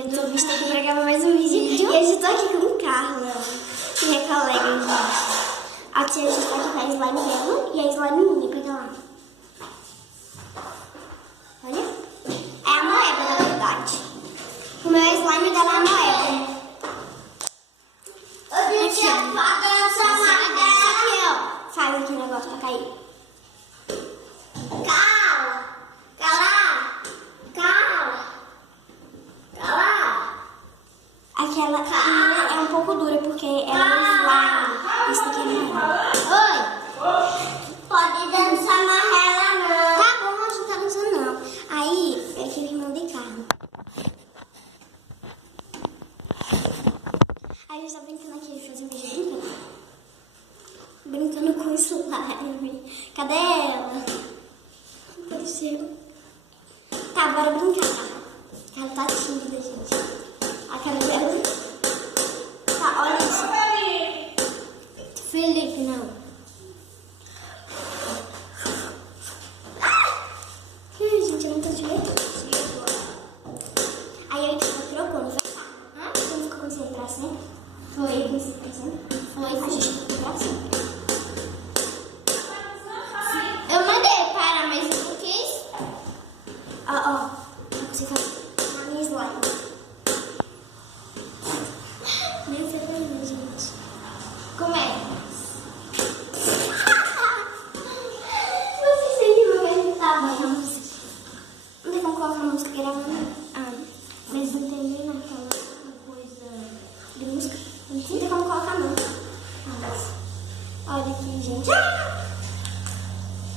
eu tô vista aqui pra gravar mais um vídeo. E hoje eu tô aqui com o Carlos, minha colega, gente. A tia já tá aqui com a slime dela e a slime minha, pega lá. Olha. É a moeba, na verdade. O meu slime dela é a moeba. Aqui, ó. Faz aqui o negócio pra cair. Aquela é um pouco dura porque ela é slime. Isso aqui não é. Oi! Pode dançar amarela, não. Tá bom, a gente tá dançando não. Aí, é aquele irmão de carro. Aí a gente tá brincando aqui, fazendo um vídeo brincando com o slime. Cadê ela? Apareceu. Tá, bora brincar. Ela tá tímida, gente. A cara dela. Tá, olha isso. Felipe, não. Ai, gente, eu não tô te vendo. Aí eu trocou, não foi? Você não ficou concentração? Foi concentração? Foi, a gente ficou concentração. Eu mandei para, mas eu não quis. Ó, não consigo fazer.